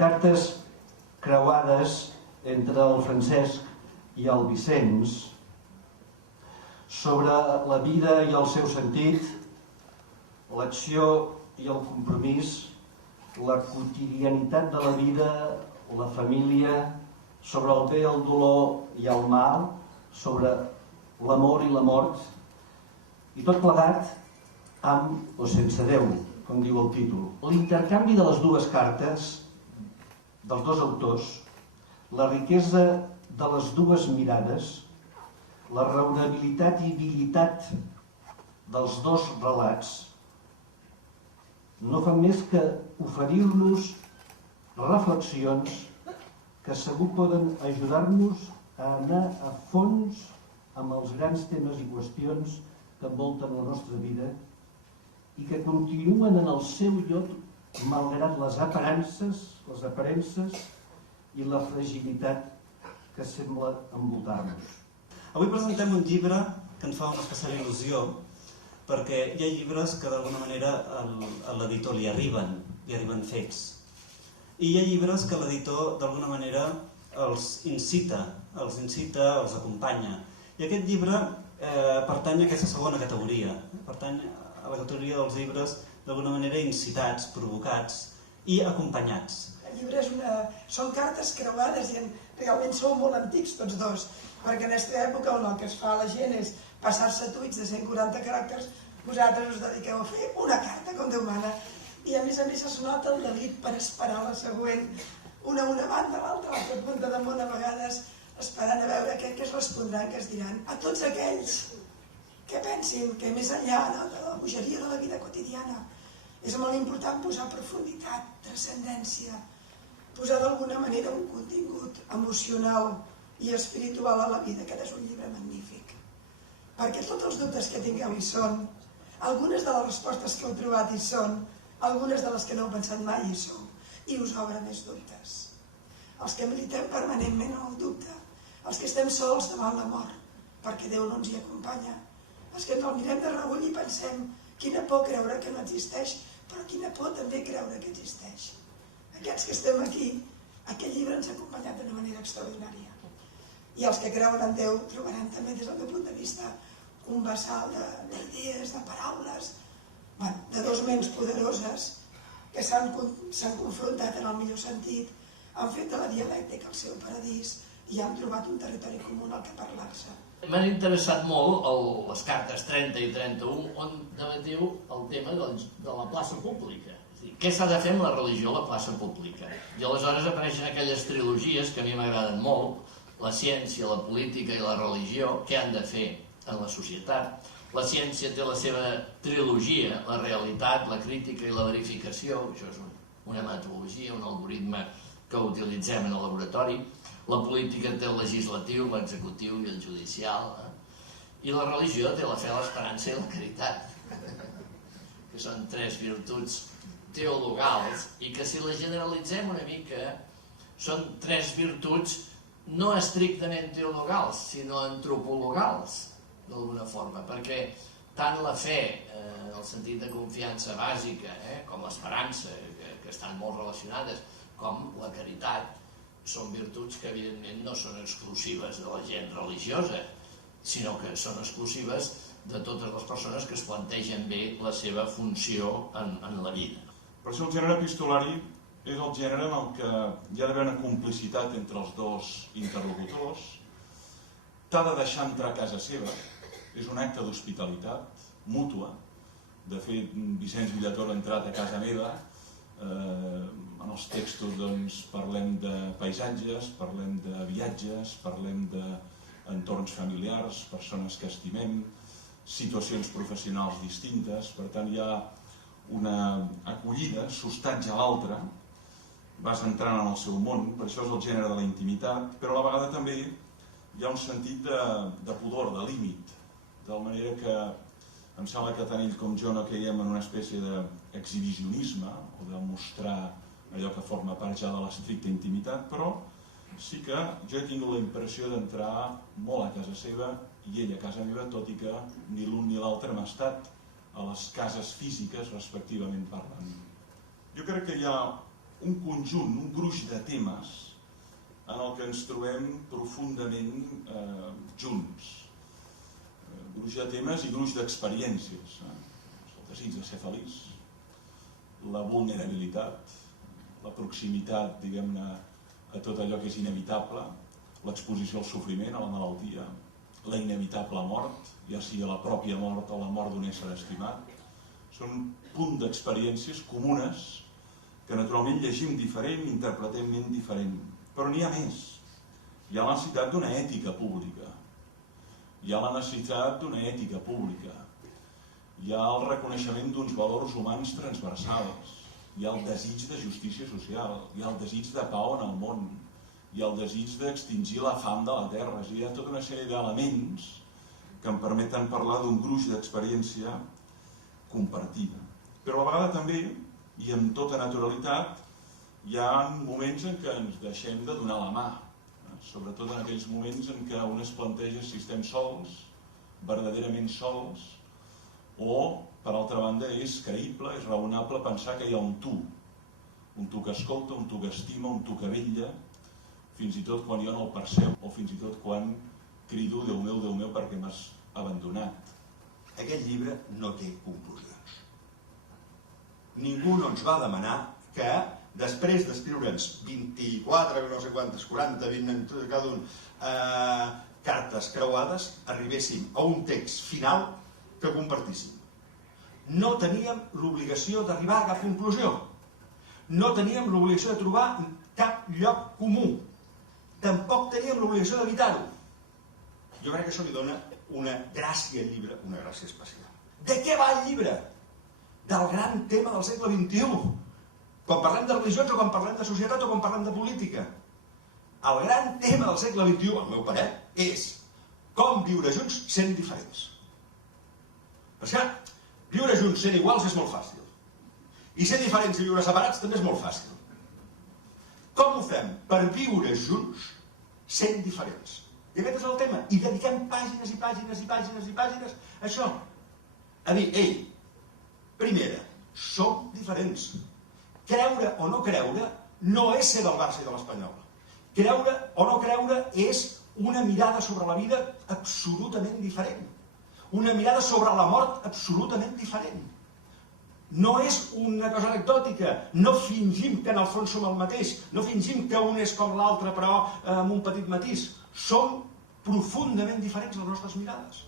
cartes creuades entre el Francesc i el Vicenç sobre la vida i el seu sentit, l'acció i el compromís, la quotidianitat de la vida, la família, sobre el bé, el dolor i el mal, sobre l'amor i la mort, i tot plegat amb o sense Déu, com diu el títol. L'intercanvi de les dues cartes, dels dos autors, la riquesa de les dues mirades, la raonabilitat i habilitat dels dos relats, no fan més que oferir-nos reflexions que segur poden ajudar-nos a anar a fons amb els grans temes i qüestions que envolten la nostra vida i que continuen en el seu lloc malgrat les aparences i la fragilitat que sembla envoltar-nos. Avui presentem un llibre que ens fa una especial il·lusió perquè hi ha llibres que d'alguna manera a l'editor li arriben fets. I hi ha llibres que l'editor d'alguna manera els incita, els acompanya. I aquest llibre pertany a aquesta segona categoria, pertany a la categoria dels llibres d'alguna manera incitats, provocats i acompanyats. El llibre són cartes creuades i realment sou molt antics tots dos, perquè en aquesta època on el que es fa a la gent és passar-se tuits de 140 caràcters, vosaltres us dediqueu a fer una carta com Déu mana, i a més es nota el delit per esperar la següent, una banda, l'altra punta damunt a vegades, esperant a veure què es respondran, què es diran. A tots aquells que pensin que més enllà de la bogeria de la vida quotidiana és molt important posar profunditat, transcendència, posar d'alguna manera un contingut emocional i espiritual a la vida. Aquest és un llibre magnífic, perquè tots els dubtes que tingueu hi són, algunes de les respostes que heu trobat hi són, algunes de les que no heu pensat mai hi són, i us obre més dubtes. Els que militem permanentment en el dubte, els que estem sols davant la mort, perquè Déu no ens hi acompanya, els que ens el mirem de reüll i pensem quina por creure que no existeix, però quina por també creure que existeix. Aquests que estem aquí, aquest llibre ens ha acompanyat d'una manera extraordinària. I els que creuen en Déu trobaran també, des del meu punt de vista, un vessal d'idees, de paraules, de dos ments poderoses que s'han confrontat en el millor sentit, han fet de la dialèctica el seu paradís i han trobat un territori comú al que parlar-se. M'han interessat molt les cartes 30 i 31 on debatiu el tema de la plaça pública. Què s'ha de fer amb la religió a la plaça pública? I aleshores apareixen aquelles trilogies que a mi m'agraden molt, la ciència, la política i la religió, què han de fer en la societat. La ciència té la seva trilogia, la realitat, la crítica i la verificació, això és una metodologia, un algoritme que utilitzem en el laboratori. La política té el legislatiu, l'executiu i el judicial. I la religió té la fe, l'esperança i la caritat, que són tres virtuts teologals i que si les generalitzem una mica són tres virtuts no estrictament teologals, sinó antropologals, d'alguna forma, perquè tant la fe, en el sentit de confiança bàsica, com l'esperança, que estan molt relacionades, com la caritat, són virtuts que evidentment no són exclusives de la gent religiosa, sinó que són exclusives de totes les persones que es plantegen bé la seva funció en la vida. Per això el gènere epistolari és el gènere en el que hi ha d'haver una complicitat entre els dos interlocutors, t'ha de deixar entrar a casa seva, és un acte d'hospitalitat mútua. De fet, Vicenç Villator ha entrat a casa meva, en els textos parlem de paisatges, parlem de viatges, parlem d'entorns familiars, persones que estimem, situacions professionals distintes, per tant hi ha una acollida, s'hostatja a l'altre, vas entrant en el seu món, per això és el gènere de la intimitat, però a la vegada també hi ha un sentit de pudor, de límit, de la manera que em sembla que tant ell com jo no caiem en una espècie d'exhibicionisme o de mostrar allò que forma part ja de l'estricta intimitat, però sí que jo he tingut la impressió d'entrar molt a casa seva i ell a casa meva, tot i que ni l'un ni l'altre hem estat a les cases físiques respectivament parlant. Jo crec que hi ha un conjunt, un gruix de temes en el que ens trobem profundament junts. Gruix de temes i gruix d'experiències. El desig de ser feliç, la vulnerabilitat, la proximitat, diguem-ne, a tot allò que és inevitable, l'exposició al sofriment, a la malaltia, la inevitable mort, ja sigui la pròpia mort o la mort d'un ésser estimat. Són un punt d'experiències comunes que naturalment llegim diferent, interpretem diferent. Però n'hi ha més. Hi ha la necessitat d'una ètica pública. Hi ha la necessitat d'una ètica pública. Hi ha el reconeixement d'uns valors humans transversals. Hi ha el desig de justícia social. Hi ha el desig de pau en el món. Hi ha el desig d'extingir la fam de la terra. Hi ha tota una sèrie d'elements que em permeten parlar d'un gruix d'experiència compartida. Però a la vegada també, i amb tota naturalitat, hi ha moments en què ens deixem de donar la mà, sobretot en aquells moments en què un es planteja si estem sols, verdaderament sols, o, per altra banda, és creïble, és raonable pensar que hi ha un tu que escolta, un tu que estima, un tu que vetlla, fins i tot quan jo no el percep, o fins i tot quan crido, Déu meu, perquè m'has abandonat. Aquest llibre no té conclusions. Ningú no ens va demanar que, després d'escriure'ns 24, no sé quantes, 40, 20, cada un, cartes creuades, arribéssim a un text final que compartíssim. No teníem l'obligació d'arribar a cap conclusió. No teníem l'obligació de trobar cap lloc comú. Tampoc teníem l'obligació d'evitar-ho. Jo crec que això li dona una gràcia al llibre, una gràcia especial. De què va el llibre? Del gran tema del segle XXI. Quan parlem de religions o quan parlem de societat o quan parlem de política. El gran tema del segle XXI, al meu parer, és com viure junts sent diferents. Perquè viure junts sent iguals és molt fàcil. I ser diferents i viure separats també és molt fàcil. Com ho fem per viure junts sent diferents? I aquest és el tema. I dediquem pàgines i pàgines i pàgines i pàgines a això. A dir, ei, primera, som diferents. Creure o no creure no és ser del Barça i de l'Espanyol. Creure o no creure és una mirada sobre la vida absolutament diferent. Una mirada sobre la mort absolutament diferent. No és una cosa anecdòtica, no fingim que en el fons som el mateix, no fingim que un és com l'altre però amb un petit matís. Som profundament diferents les nostres mirades.